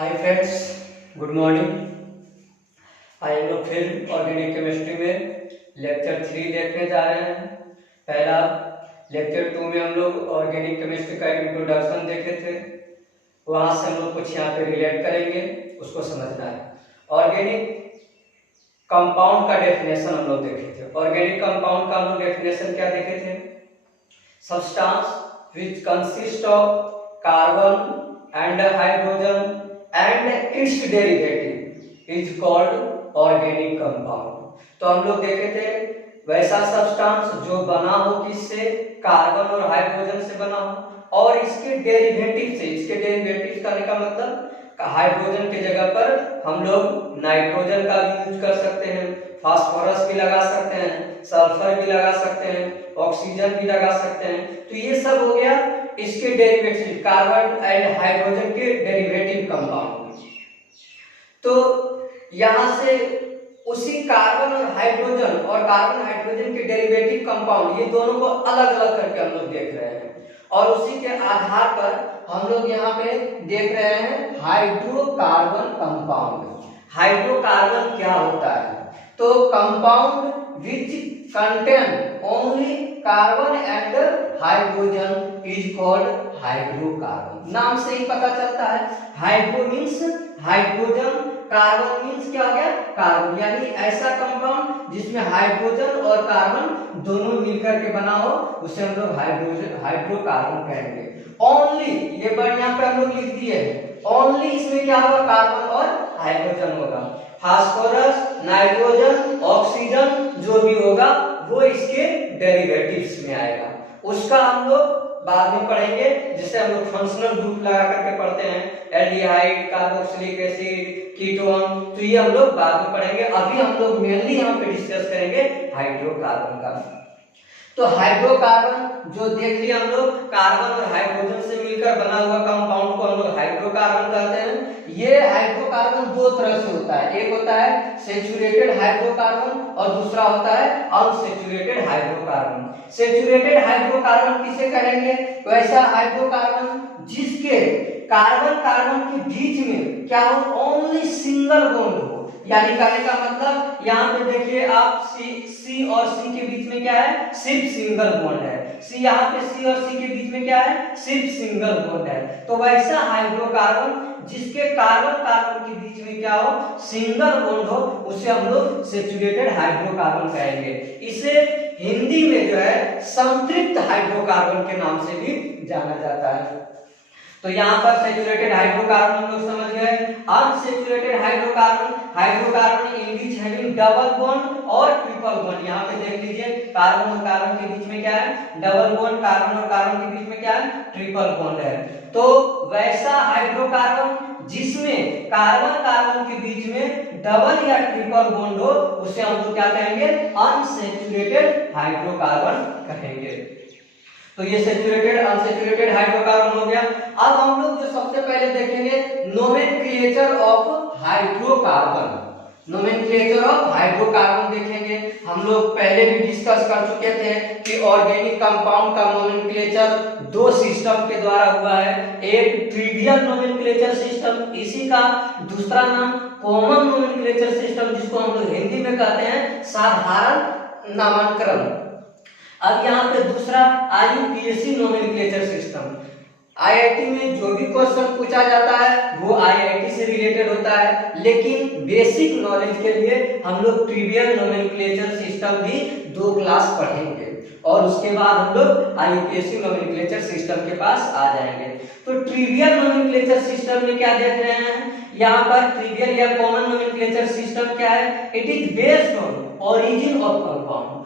Hi friends, good morning. आज हम लोग फिर ऑर्गेनिक केमिस्ट्री में लेक्चर 3 देखने जा रहे हैं। पहला लेक्चर 2 में हम लोग ऑर्गेनिक केमिस्ट्री का इंट्रोडक्शन देखे थे। वहाँ से हम लोग कुछ यहाँ पे रिलेट करेंगे, उसको समझना है। ऑर्गेनिक कंपाउंड का डेफिनेशन हम लोग देखे थे। ऑर्गेनिक कंपाउंड का हम लोग डेफिनेशन क्या देखे थे? Substance which consist of carbon and hydrogen and its derivative is called organic compound। तो हम लोग देखे थे वैसा सब्सटेंस जो बना हो किससे? कार्बन और हाइड्रोजन से बना हो, और इसके डेरिवेटिव से। इसके डेरिवेटिव करने का मतलब हाइड्रोजन के जगह पर हम लोग नाइट्रोजन का भी यूज कर सकते हैं, फास्फोरस भी लगा सकते हैं, सल्फर भी लगा सकते हैं, ऑक्सीजन भी लगा सकते हैं। तो ये सब हो गया इसके डेरिवेटिव, कार्बन एंड हाइड्रोजन के डेरिवेटिव कंपाउंड। तो यहां से उसी कार्बन और कार्बन हाइड्रोजन के डेरिवेटिव कंपाउंड, ये दोनों को अलग अलग करके हम लोग देख रहे हैं, और उसी के आधार पर हम लोग यहाँ पे देख रहे हैं हाइड्रोकार्बन कंपाउंड। हाइड्रोकार्बन क्या होता है? तो compound which contain only carbon and hydrogen is called hydrocarbon. नाम से ही पता चलता है। Hydro means hydrogen, carbon means क्या हो गया? कार्बन। यानी ऐसा कंपाउंड जिसमें हाइड्रोजन और कार्बन दोनों मिलकर के बना हो, उसे हम लोग हाइड्रोकार्बन कहेंगे। ओनली, ये वर्ड यहाँ पे हम लोग लिख दिए, ओनली इसमें क्या होगा? कार्बन और हाइड्रोजन होगा। फास्फोरस, नाइट्रोजन, ऑक्सीजन जो भी होगा वो इसके डेरिवेटिव्स में आएगा। उसका हम लोग बाद में पढ़ेंगे, जिसे हम लोग फंक्शनल ग्रुप लगा करके पढ़ते हैं, एल्डिहाइड, कार्बोक्सिलिक एसिड, कीटोन। तो ये हम लोग बाद में पढ़ेंगे। अभी हम लोग मेनली यहाँ पे डिस्कस करेंगे हाइड्रोकार्बन का। तो हाइड्रोकार्बन जो देख लिया हम लोग, कार्बन और हाइड्रोजन से मिलकर बना हुआ कंपाउंड को हम लोग हाइड्रोकार्बन कहते हैं। ये हाइड्रोकार्बन दो तरह से होता है, एक होता है सैचुरेटेड हाइड्रोकार्बन और दूसरा होता है अनसैचुरेटेड हाइड्रोकार्बन। सैचुरेटेड हाइड्रोकार्बन किसे कहेंगे? वैसा हाइड्रोकार्बन जिसके कार्बन कार्बन के बीच में क्या हो? ओनली सिंगल बॉन्ड हो। यानी कहने का मतलब यहाँ पे देखिए आप, सी और सी के बीच में क्या है? सिर्फ सिंगल बॉन्ड है। सी यहाँ पे सी और सी के बीच में क्या है? सिर्फ सिंगल बॉन्ड है। तो वैसा हाइड्रोकार्बन जिसके कार्बन कार्बन के बीच में क्या हो? सिंगल बॉन्ड हो, उसे हम लोग सैचुरेटेड हाइड्रोकार्बन कहेंगे। इसे हिंदी में जो है संतृप्त हाइड्रोकार्बन के नाम से भी जाना जाता है। तो यहाँ पर सैचुरेटेड हाइड्रोकार्बन हम लोग समझ गए। Unsaturated hydrocarbon, hydrocarbon in which having double bond और ट्रिपल बॉन्ड। यहाँ पे देख लीजिए कार्बन और कार्बन के बीच में क्या है? Double bond. कार्बन और कार्बन के बीच में क्या है? ट्रिपल बॉन्ड है। तो वैसा हाइड्रोकार्बन जिसमें कार्बन कार्बन के बीच में डबल या ट्रिपल बॉन्ड हो, उसे हम लोग क्या कहेंगे? अनसैचुरेटेड हाइड्रोकार्बन कहेंगे। तो ये सैचुरेटेड अनसैचुरेटेड हाइड्रोकार्बन हो गया। अब हम लोग जो सबसे पहले देखेंगे nomenclature of hydrocarbon. Nomenclature of hydrocarbon देखेंगे। हम लोग पहले भी डिस्कस कर चुके थे कि ऑर्गेनिक कंपाउंड का नोमेनक्लेचर दो सिस्टम के द्वारा हुआ है। एक ट्रिवियल नोमेनक्लेचर सिस्टम, इसी का दूसरा नाम कॉमन नोमेनक्लेचर सिस्टम, जिसको हम लोग हिंदी में कहते हैं साधारण नामांकन। अब यहाँ पे दूसरा IUPAC नोमेनक्लेचर सिस्टम। IIT में जो भी क्वेश्चन पूछा जाता है वो IIT से रिलेटेड होता है, लेकिन बेसिक नॉलेज के लिए हम लोग ट्रिवियल नोमेनक्लेचर सिस्टम भी 2 क्लास पढ़ेंगे, और उसके बाद हम लोग IUPAC नोमेनक्लेचर सिस्टम के पास आ जाएंगे। तो ट्रिवियल नोमेनक्लेचर सिस्टम में क्या देख रहे हैं? यहाँ पर ट्रिवियल या कॉमन नोमेनक्लेचर सिस्टम क्या है? It is based on origin of compound,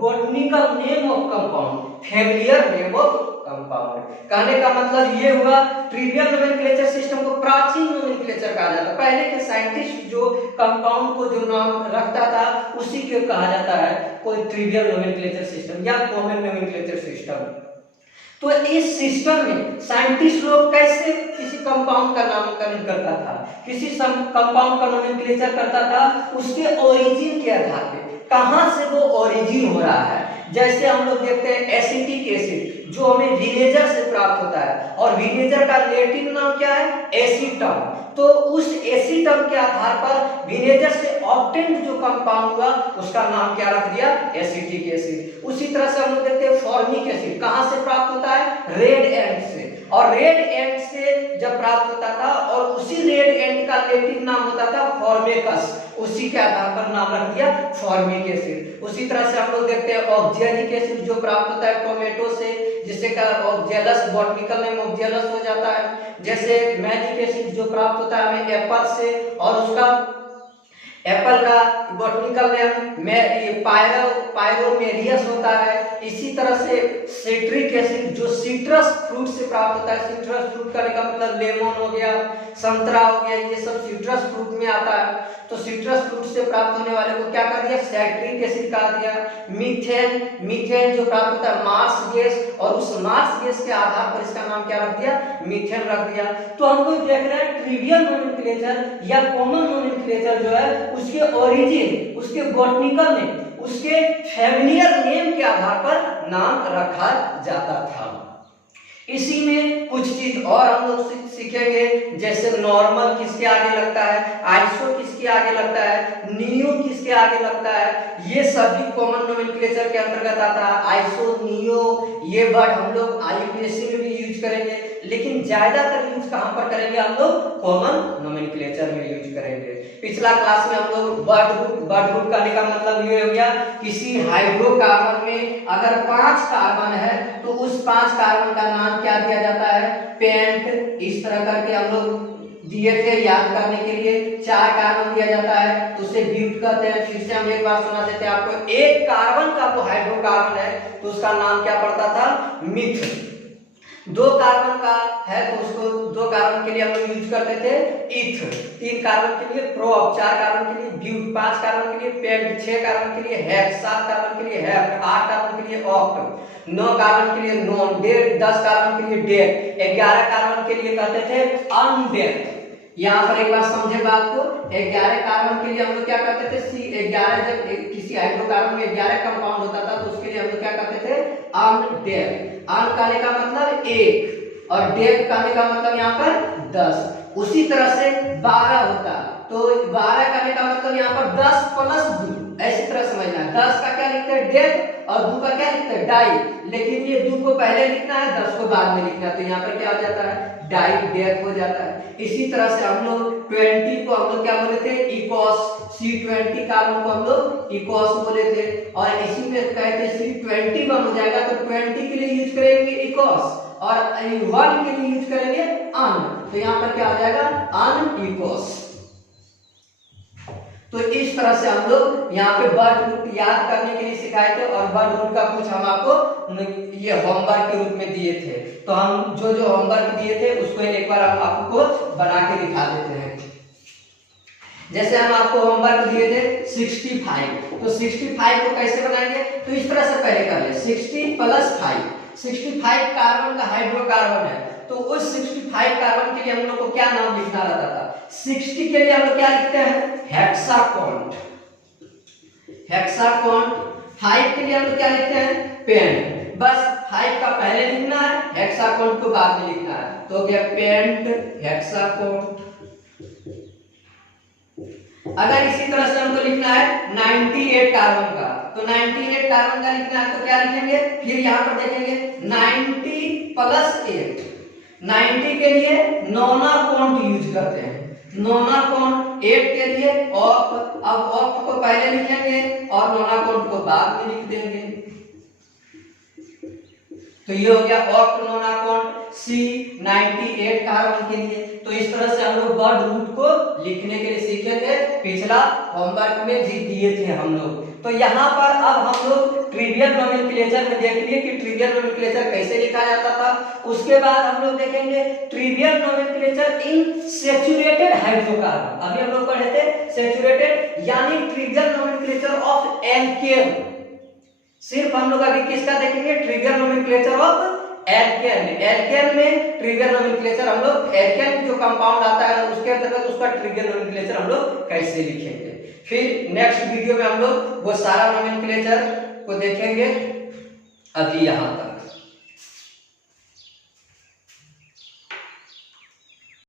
botanical name of compound, familiar name of compound। कहने का मतलब ये हुआ, ट्रिवियल नोमेनक्लेचर सिस्टम को प्राचीन नोमेनक्लेचर कहा जाता है। पहले के साइंटिस्ट जो कंपाउंड को जो नाम रखता था उसी को कहा जाता है कोई ट्रिवियल नोमेनक्लेचर सिस्टम या कॉमन नोमेनक्लेचर सिस्टम। तो इस सिस्टम में साइंटिस्ट लोग कैसे किसी कंपाउंड का नामकरण करता था, किसी कंपाउंड का नोमेनक्लेचर करता था, उसके ओरिजिन के आधार पे, कहां से वो ओरिजिन हो रहा है। जैसे हम लोग देखते हैं एसिटिक एसिड, जो हमें विनेगर से प्राप्त होता है, और विनेगर का लैटिन नाम क्या है? एसीटम। तो उस एसीटम के आधार पर विनेगर से ऑब्टेन्ड जो कंपाउंड हुआ उसका नाम क्या रख दिया? Acetic acid. उसी तरह से हम लोग देखते हैं फॉर्मिक एसिड कहां से प्राप्त होता है? रेड एंट से। और रेड एंट से जब प्राप्त होता था और उसी रेड एंट का लैटिन नाम होता था फॉर्मिकस, उसी के आधार पर नाम रख दिया फॉर्मिक एसिड। उसी तरह से हम लोग देखते हैं ऑक्जेलिक एसिड जो प्राप्त होता है टोमेटो से, जिससे का ऑक्जेलस बॉटनिकल नेम ऑक्जेलस हो जाता है। जैसे मैजिक एसिड जो प्राप्त होता है हमें एप्पल से, और उसका एप्पल का बॉटनिकल नेम पायरोमेरियस होता है। इसी तरह से सिट्रिक एसिड जो सिट्रस फ्रूट से प्राप्त होता है, सिट्रस फ्रूट का मतलब लेमन हो गया, संतरा हो गया, ये सब सिट्रस फ्रूट में आता है। तो सिट्रस फ्रूट से प्राप्त होने वाले को क्या कर दिया? सिट्रिक एसिड कहा दिया। मीथेन जो प्राप्त होता है मार्स गैस, और उस मार्स गैस के आधार पर इसका नाम क्या रख दिया? मीथेन रख दिया। तो हम लोग देख रहे हैं ट्रिवियल नोमेनक्लेचर या कॉमन नोमेनक्लेचर जो है उसके ओरिजिन, उसके बॉटनिकल नेम, उसके फैमिलियर नेम के आधार पर नाम रखा जाता था। इसी में कुछ चीज और हम लोग सीखेंगे, जैसे नॉर्मल किसके आगे लगता है, आइसो किसके आगे लगता है, नियो किसके आगे लगता है, ये सभी कॉमन नोमेनक्लेचर के अंतर्गत आता है। आइसो, नियो, ये वर्ड हम लोग आईयूपीएससी में भी यूज करेंगे, लेकिन ज्यादातर यूज कहां पर करेंगे? हम लोग कॉमन नोमेनक्लेचर में यूज करेंगे। पिछला क्लास में हम लोग वर्ड ग्रुप करने का मतलब ये हो गया, किसी हाइड्रोकार्बन में अगर 5 कार्बन है तो उस 5 कार्बन का नाम क्या दिया जाता है? पेंट। इस तरह करके हम लोग दिए थे याद करने के लिए। 4 कार्बन दिया जाता है तो उसे ब्यूट कहते हैं। फिर से हम एक बार सुना देते हैं आपको, एक कार्बन का वो हाइड्रोकार्बन है तो उसका नाम क्या पड़ता था? मिथ। 2 कार्बन का है तो उसको 2 कार्बन के लिए हम लोग यूज करते थे इथ, 3 कार्बन के लिए प्रोप, 4 कार्बन के लिए ब्यूट, 5 कार्बन के लिए पेंट, 6 कार्बन के लिए हेक्स, 7 कार्बन के लिए हेप्ट, 8 कार्बन के लिए ऑक्ट, 9 कार्बन के लिए नॉन, 10 कार्बन के लिए डेक, 11 कार्बन के लिए कहते थे अनडेक। यहाँ पर एक बार समझे बात को, 11 कार्बन के लिए हम लोग क्या करते थे? C11 जब किसी हाइड्रोकार्बन में 11 कंपाउंड होता था तो उसके लिए हम लोग क्या करते थे? अनडेक। अन कहने का मतलब 1 और डेक कहने का मतलब यहाँ पर 10। उसी तरह से 12 होता तो 12 कहने का मतलब यहाँ पर 10 प्लस 2, ऐसी तरह समझना। 10 का क्या लिखते हैं? डेक, और 2 का क्या लिखते हैं? डाई। लेकिन ये 2 को पहले लिखना है, 10 को बाद में लिखना है, तो यहाँ पर क्या हो जाता है? डाई डेक हो जाता है। इसी तरह से हम लोग 20 को हम लोग क्या बोले थे? इकोस। C20 कार्बन को हम लोग इकोस बोले थे, और इसी में कहते C20 बन हो जाएगा तो 20 के लिए यूज करेंगे इकोस, और 1 के लिए यूज करेंगे अन, तो यहाँ पर क्या हो जाएगा? अन इकोस। तो इस तरह से हम लोग यहाँ पे वर्ड ग्रुप याद करने के लिए सिखाए थे, और वर्ड ग्रुप का कुछ हम आपको ये होमवर्क के रूप में दिए थे। तो हम जो जो होमवर्क दिए थे उसको एक बार हम आपको बना के दिखा देते हैं। जैसे हम आपको होमवर्क दिए थे 65, तो 65 को कैसे बनाएंगे? तो इस तरह से पहले कर ले, 60 प्लस 5, 65 कार्बन का हाइड्रोकार्बन है तो उस 65 कार्बन के लिए हम लोग को क्या नाम लिखना रहता था? 60 के लिए हम लोग क्या लिखते हैं? हेक्साकोन्ट। हेक्साकोन्ट। 5 के लिए हम लोग क्या लिखते हैं? पेंट। बस 5 का पहले लिखना है, हेक्साकोन्ट को बाद में लिखना है, तो हो गया पेंट हेक्साकोन्ट। अगर इसी तरह से हमको लिखना है 98 कार्बन का, तो 98 कार्बन का लिखना है तो क्या लिखेंगे? फिर यहाँ पर देखेंगे 90 प्लस 8, 90 के लिए नोना कोंट यूज करते हैं, नोना कोंट 8 के लिए ऑक्ट। अब ऑक्ट को पहले लिखेंगे और नोना कोंट को बाद में लिख देंगे, तो ये हो गया ऑक्ट नोना कोंट C98 कार्बन के लिए। तो इस तरह से हम लोग वर्ड रूट को लिखने के लिए सीखे थे, पिछला होमवर्क में जी दिए थे हम लोग। तो यहाँ पर अब हम लोग ट्रिवियल नोमेनक्लेचर में देख लिए कि ट्रिवियल नोमेनक्लेचर कैसे लिखा जाता था। उसके बाद हम लोग देखेंगे ट्रिवियल नोमेनक्लेचर इन सैचुरेटेड हाइड्रोकार्बन। अभी हम लोग पढ़े थे सैचुरेटेड, यानी ट्रिवियल नोमेनक्लेचर ऑफ एल्केन। सिर्फ हम लोग अभी किसका देखेंगे? Trivial nomenclature of alkane. Alkane में ट्रिवियल नोमेनक्लेचर हम लोग, एल्केन जो कंपाउंड आता है उसके अंतर्गत उसका ट्रिवियल नोमेनक्लेचर हम लोग कैसे लिखेंगे। फिर नेक्स्ट वीडियो में हम लोग वो सारा नोमेनक्लेचर को देखेंगे। अभी यहाँ तक।